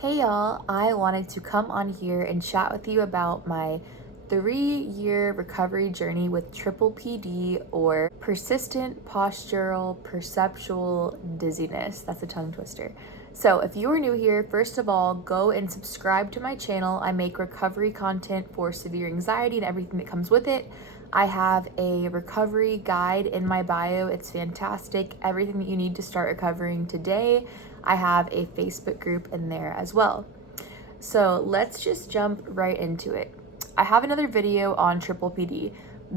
Hey y'all, I wanted to come on here and chat with you about my 3-year recovery journey with PPPD, or persistent postural perceptual dizziness. That's a tongue twister. So if you are new here, first of all, go and subscribe to my channel. I make recovery content for severe anxiety and everything that comes with it. I have a recovery guide in my bio. It's fantastic. Everything that you need to start recovering today. I have a Facebook group in there as well. So let's just jump right into it. I have another video on PPPD.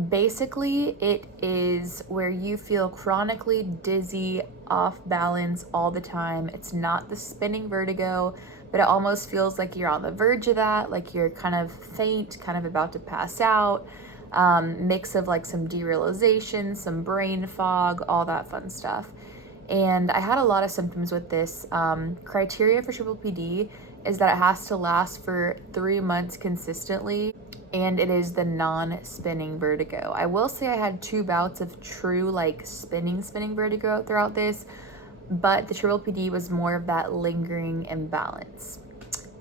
Basically, it is where you feel chronically dizzy, off balance all the time. It's not the spinning vertigo, but it almost feels like you're on the verge of that, like you're kind of faint, kind of about to pass out. Mix of like some derealization, some brain fog, all that fun stuff. And I had a lot of symptoms with this. Criteria for PPPD is that it has to last for 3 months consistently, and it is the non-spinning vertigo. I will say I had 2 bouts of true like spinning vertigo throughout this, but the PPPD was more of that lingering imbalance.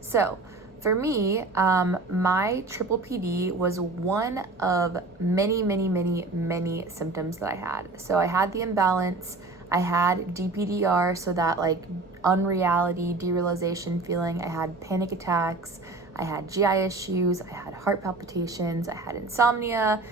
So for me, my PPPD was one of many symptoms that I had. So I had the imbalance, I had DPDR, so that like unreality, derealization feeling. I had panic attacks, I had GI issues, I had heart palpitations, I had insomnia.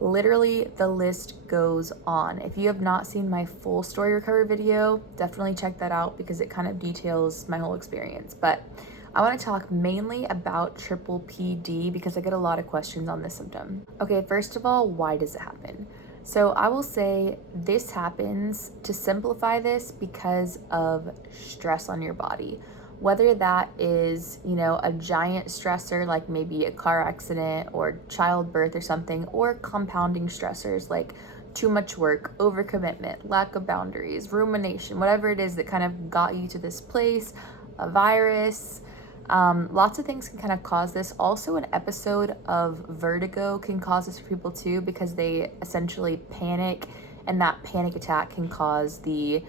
Literally, the list goes on. If you have not seen my full story recovery video, definitely check that out because it kind of details my whole experience. But I want to talk mainly about PPPD because I get a lot of questions on this symptom. Okay, first of all, why does it happen? So I will say this happens, to simplify this, because of stress on your body. Whether that is, a giant stressor like maybe a car accident or childbirth or something, or compounding stressors like too much work, overcommitment, lack of boundaries, rumination, whatever it is that kind of got you to this place, a virus. Lots of things can kind of cause this. Also, an episode of vertigo can cause this for people too, because they essentially panic, and that panic attack can cause the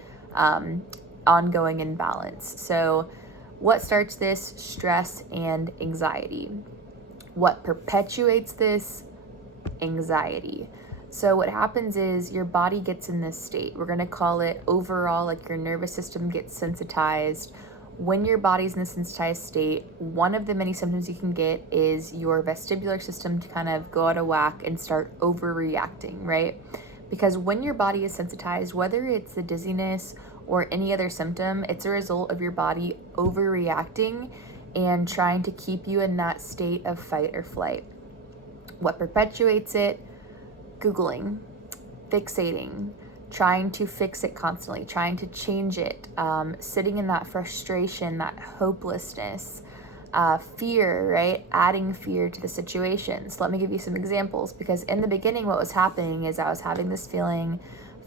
ongoing imbalance. So what starts this? Stress and anxiety. What perpetuates this? Anxiety. So what happens is your body gets in this state. We're going to call it overall, like your nervous system gets sensitized. When your body's in a sensitized state, one of the many symptoms you can get is your vestibular system to kind of go out of whack and start overreacting, right? Because when your body is sensitized, whether it's the dizziness or any other symptom, it's a result of your body overreacting and trying to keep you in that state of fight or flight. What perpetuates it? Googling, fixating, trying to fix it constantly, trying to change it, sitting in that frustration, that hopelessness, fear, right? Adding fear to the situation. So let me give you some examples, because in the beginning what was happening is I was having this feeling,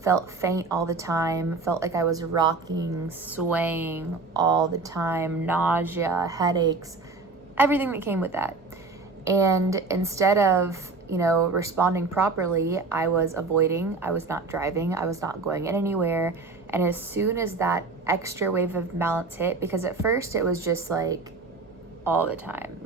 felt faint all the time, felt like I was rocking, swaying all the time, nausea, headaches, everything that came with that. And instead of responding properly, I was avoiding, I was not driving, I was not going in anywhere. And as soon as that extra wave of balance hit, because at first it was just like all the time,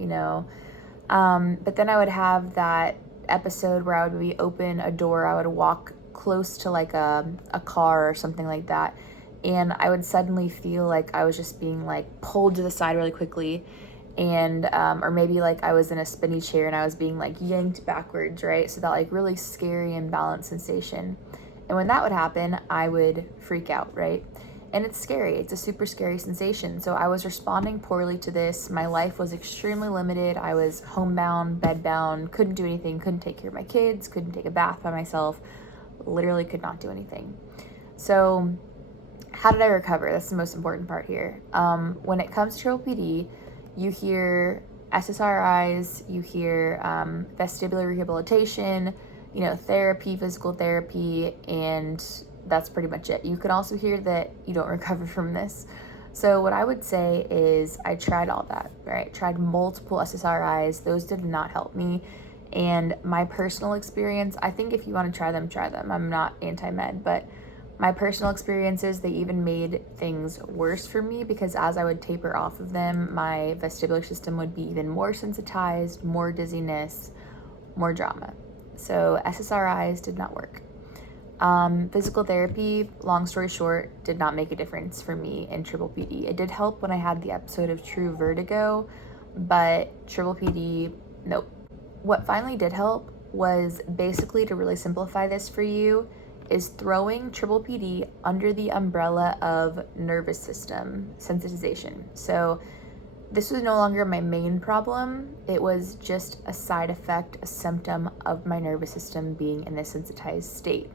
but then I would have that episode where I would be open a door, I would walk close to like a car or something like that, and I would suddenly feel like I was just being like pulled to the side really quickly, and or maybe like I was in a spinny chair and I was being like yanked backwards, right? So that like really scary imbalanced sensation. And when that would happen, I would freak out, right? And it's scary. It's a super scary sensation. So I was responding poorly to this. My life was extremely limited. I was homebound, bedbound, couldn't do anything, couldn't take care of my kids, couldn't take a bath by myself, literally could not do anything. So how did I recover? That's the most important part here. When it comes to PPPD, you hear SSRIs, you hear vestibular rehabilitation, therapy, physical therapy, and that's pretty much it. You can also hear that you don't recover from this. So what I would say is I tried all that, right? Tried multiple SSRIs. Those did not help me. And my personal experience, I think if you want to try them, try them. I'm not anti-med, but My personal experiences, they even made things worse for me because as I would taper off of them, my vestibular system would be even more sensitized, more dizziness, more drama. So SSRIs did not work. Physical therapy, long story short, did not make a difference for me in triple PD. It did help when I had the episode of true vertigo, but triple PD, nope. What finally did help was basically, to really simplify this for you, is throwing triple PD under the umbrella of nervous system sensitization. So this was no longer my main problem. It was just a side effect, a symptom of my nervous system being in a sensitized state.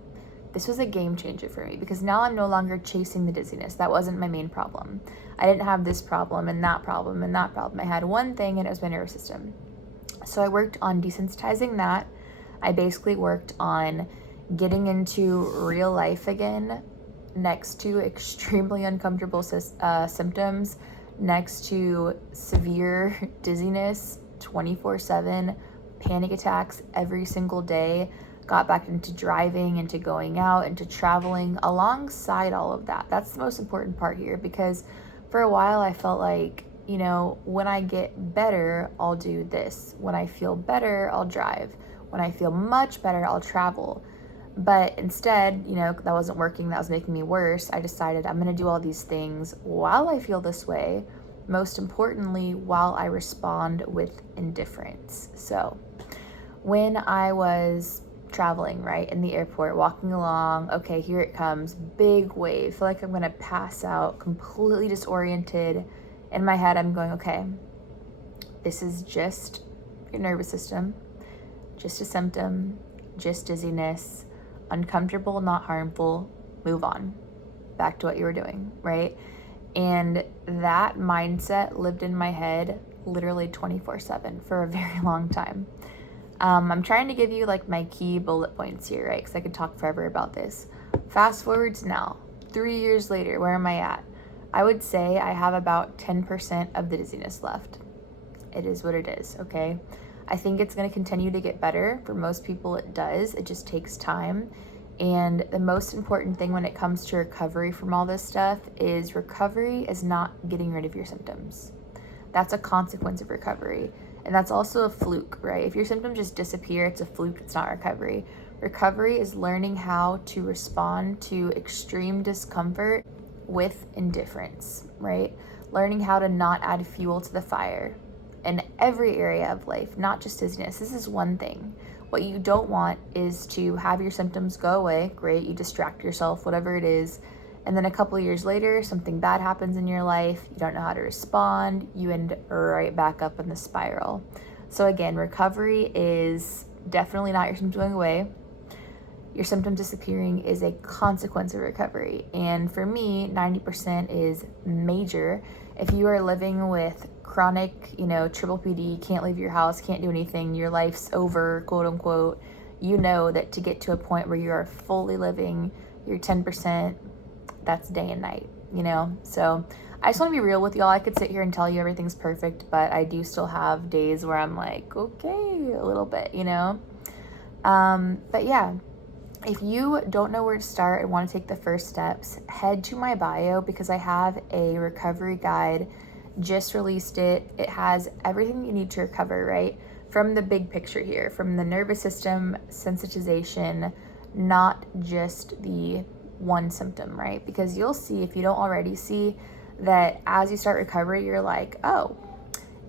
This was a game changer for me because now I'm no longer chasing the dizziness. That wasn't my main problem. I didn't have this problem and that problem and that problem. I had one thing and it was my nervous system. So I worked on desensitizing that. I basically worked on getting into real life again next to extremely uncomfortable symptoms, next to severe dizziness 24/7, panic attacks every single day. Got back into driving, into going out, into traveling alongside all of that. That's the most important part here because for a while I felt like, when I get better, I'll do this. When I feel better, I'll drive. When I feel much better, I'll travel. But instead, that wasn't working. That was making me worse. I decided I'm going to do all these things while I feel this way. Most importantly, while I respond with indifference. So when I was traveling, right, in the airport, walking along, okay, here it comes, big wave, feel like I'm gonna pass out, completely disoriented. In my head, I'm going, okay, this is just your nervous system, just a symptom, just dizziness, uncomfortable, not harmful, move on, back to what you were doing, right? And that mindset lived in my head literally 24/7 for a very long time. I'm trying to give you like my key bullet points here, right? Because I could talk forever about this. Fast forward to now, 3 years later, where am I at? I would say I have about 10% of the dizziness left. It is what it is, okay? I think it's going to continue to get better. For most people, it does. It just takes time. And the most important thing when it comes to recovery from all this stuff is recovery is not getting rid of your symptoms. That's a consequence of recovery. And that's also a fluke, right? If your symptoms just disappear, it's a fluke, it's not recovery. Recovery is learning how to respond to extreme discomfort with indifference, right? Learning how to not add fuel to the fire in every area of life, not just dizziness. This is one thing. What you don't want is to have your symptoms go away. Great, you distract yourself, whatever it is. And then a couple of years later, something bad happens in your life. You don't know how to respond. You end right back up in the spiral. So again, recovery is definitely not your symptoms going away. Your symptoms disappearing is a consequence of recovery. And for me, 90% is major. If you are living with chronic, triple PD, can't leave your house, can't do anything, your life's over, quote unquote, that to get to a point where you are fully living your 10%, that's day and night, So I just want to be real with y'all. I could sit here and tell you everything's perfect, but I do still have days where I'm like, okay, a little bit, But yeah, if you don't know where to start and want to take the first steps, head to my bio because I have a recovery guide. Just released it. It has everything you need to recover, right? From the big picture here, from the nervous system sensitization, not just the one symptom, right? Because you'll see, if you don't already see, that as you start recovery, you're like, oh,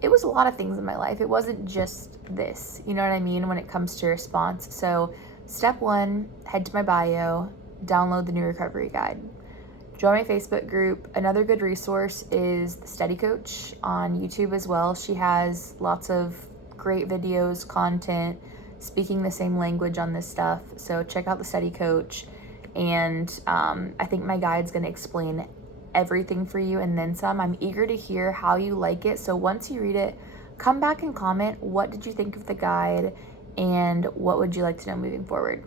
it was a lot of things in my life. It wasn't just this, you know what I mean, when it comes to response. So step one, head to my bio, download the new recovery guide. Join my Facebook group. Another good resource is the Study Coach on YouTube as well. She has lots of great videos, content, speaking the same language on this stuff. So check out the Study Coach. And I think my guide's going to explain everything for you and then some. I'm eager to hear how you like it. So once you read it, come back and comment. What did you think of the guide? And what would you like to know moving forward?